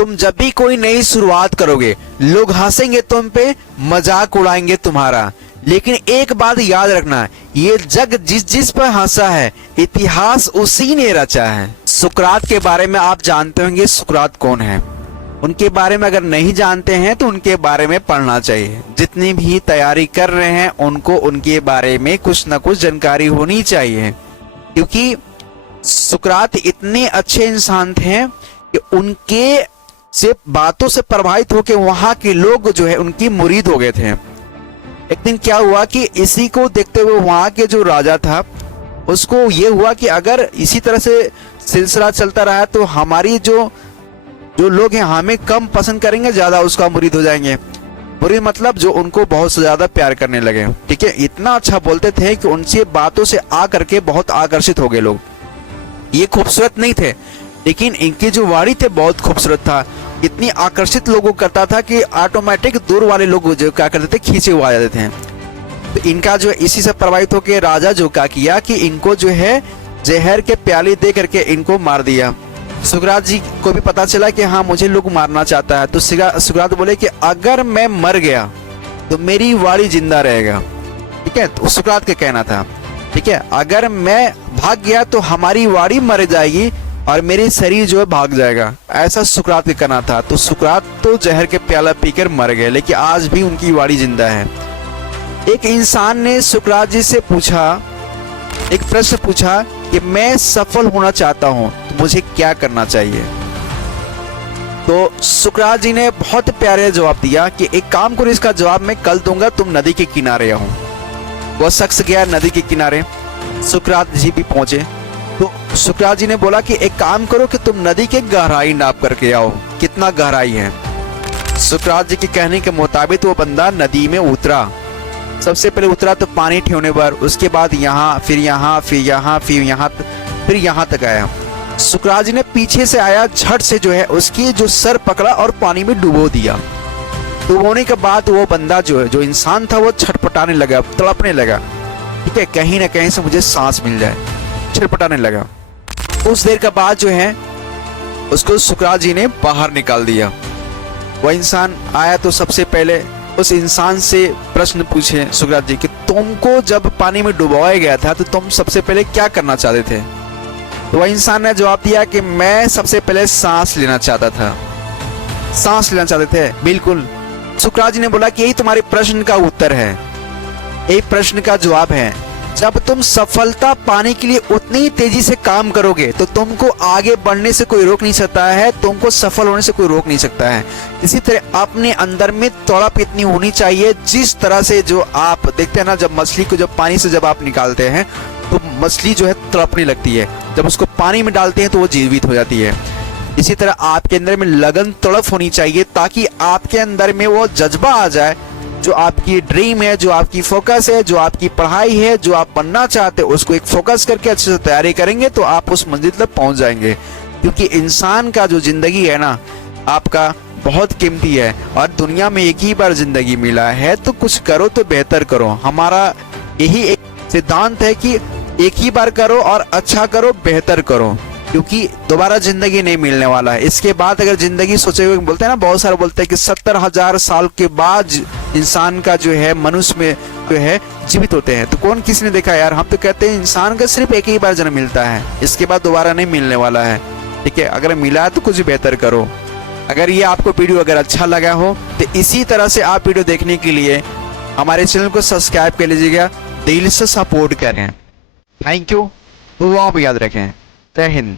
तुम जब भी कोई नई शुरुआत करोगे लोग हंसेंगे तुम पे, मजाक उड़ाएंगे तुम्हारा, लेकिन एक बात याद रखना, ये जग जिस जिस पर हंसा है इतिहास उसी ने रचा है। सुकरात के बारे में आप जानते होंगे सुकरात कौन है। उनके बारे में अगर नहीं जानते हैं तो उनके बारे में पढ़ना चाहिए। जितनी भी तैयारी कर रहे हैं उनको उनके बारे में कुछ ना कुछ जानकारी होनी चाहिए, क्योंकि सुकरात इतने अच्छे इंसान थे कि उनके से बातों से प्रभावित होकर वहां के लोग जो है उनकी मुरीद हो गए थे। एक दिन क्या हुआ कि इसी को देखते हुए वहां के जो राजा था उसको ये हुआ कि अगर इसी तरह से सिलसिला चलता रहा तो हमारी जो लोग हैं हमें कम पसंद करेंगे, ज्यादा उसका मुरीद हो जाएंगे। मुरीद मतलब जो उनको बहुत ज्यादा प्यार करने लगे। ठीक है, इतना अच्छा बोलते थे कि उनसे बातों से आकर के बहुत आकर्षित हो गए लोग। ये खूबसूरत नहीं थे लेकिन इनकी जो वाणी थे बहुत खूबसूरत था, इतनी आकर्षित लोगों करता था कि ऑटोमेटिक दूर वाले लोग जो क्या करते थे खींचे हुए आ जाते थे। तो इनका जो इसी से प्रभावित होकर राजा जो क्या किया कि इनको जो है जहर के प्याली दे करके इनको मार दिया। सुकरात जी को भी पता चला कि हाँ मुझे लोग मारना चाहता है, तो सुकरात बोले कि अगर मैं मर गया तो मेरी वाणी जिंदा रहेगा। ठीक है, तो सुकरात का कहना था। ठीक है, अगर मैं भाग गया तो हमारी वाणी मर जाएगी और मेरी शरीर जो है भाग जाएगा, ऐसा सुकरात का कहना था। तो सुकरात तो जहर के प्याला पीकर मर गए, लेकिन आज भी उनकी वाणी जिंदा है। एक इंसान ने सुकरात जी से पूछा, एक प्रश्न पूछा कि मैं सफल होना चाहता हूं तो मुझे क्या करना चाहिए। तो सुकरात जी ने बहुत प्यारे जवाब दिया कि एक काम करो, इसका जवाब मैं कल दूंगा, तुम नदी के किनारे आओ। वह शख्स गया नदी के किनारे, सुकरात जी भी पहुंचे। तो सुकरात जी ने बोला कि एक काम करो कि तुम नदी के गहराई नाप करके आओ, कितना गहराई है। सुकरात जी के कहने के मुताबिक वो बंदा नदी में उतरा। सबसे पहले उतरा तो पानी ठेवने पर, उसके बाद यहाँ, फिर यहाँ, फिर यहाँ, फिर यहाँ, फिर यहाँ तक आया। सुकरात जी ने पीछे से आया, झट से जो है उसकी जो सर पकड़ा और पानी में डुबो दिया। डुबोने के बाद वो बंदा जो इंसान था वो छटपटाने लगा, तड़पने लगा। ठीक है, कहीं ना कहीं से मुझे सांस मिल जाए, छटपटाने लगा। उस देर के बाद जो है उसको सुकरात जी ने बाहर निकाल दिया। वह इंसान आया तो सबसे पहले उस इंसान से प्रश्न पूछे सुकरात जी कि तुमको जब पानी में डुबोया गया था तो तुम सबसे पहले क्या करना चाहते थे। तो वह इंसान ने जवाब दिया कि मैं सबसे पहले सांस लेना चाहता था। सांस लेना चाहते थे, बिल्कुल। सुकरात जी ने बोला कि यही तुम्हारे प्रश्न का उत्तर है, यही प्रश्न का जवाब है। जब तुम सफलता पाने के लिए उतनी तेजी से काम करोगे तो तुमको आगे बढ़ने से कोई रोक नहीं सकता है, तुमको सफल होने से कोई रोक नहीं सकता है। इसी तरह अपने अंदर में तड़प इतनी होनी चाहिए, जिस तरह से जो आप देखते हैं ना, जब मछली को जब पानी से जब आप निकालते हैं तो मछली जो है तड़पने लगती है, जब उसको पानी में डालते हैं तो वो जीवित हो जाती है। इसी तरह आपके अंदर में लगन तड़प होनी चाहिए, ताकि आपके अंदर में वो जज्बा आ जाए, जो आपकी ड्रीम है, जो आपकी फोकस है, जो आपकी पढ़ाई है, जो आप बनना चाहते हो, उसको एक फोकस करके अच्छे से तैयारी करेंगे तो आप उस मंजिल तक पहुंच जाएंगे। क्योंकि इंसान का जो जिंदगी है ना आपका बहुत कीमती है और दुनिया में एक ही बार जिंदगी मिला है, तो कुछ करो तो बेहतर करो। हमारा यही एक सिद्धांत है कि एक ही बार करो और अच्छा करो, बेहतर करो, क्योंकि दोबारा जिंदगी नहीं मिलने वाला है। इसके बाद अगर जिंदगी सोचे हुए बोलते हैं ना, बहुत सारे बोलते हैं कि 70,000 साल के बाद इंसान का जो है मनुष्य में जो है जीवित होते हैं। तो कौन किसी ने देखा यार, हम तो कहते हैं इंसान का सिर्फ एक ही बार जन्म मिलता है, इसके बाद दोबारा नहीं मिलने वाला है। ठीक है, अगर मिला है तो कुछ बेहतर करो। अगर ये आपको वीडियो अगर अच्छा लगा हो तो इसी तरह से आप वीडियो देखने के लिए हमारे चैनल को सब्सक्राइब कर लीजिएगा, दिल से सपोर्ट करें। थैंक यू, दुआ याद रखें। जय हिंद।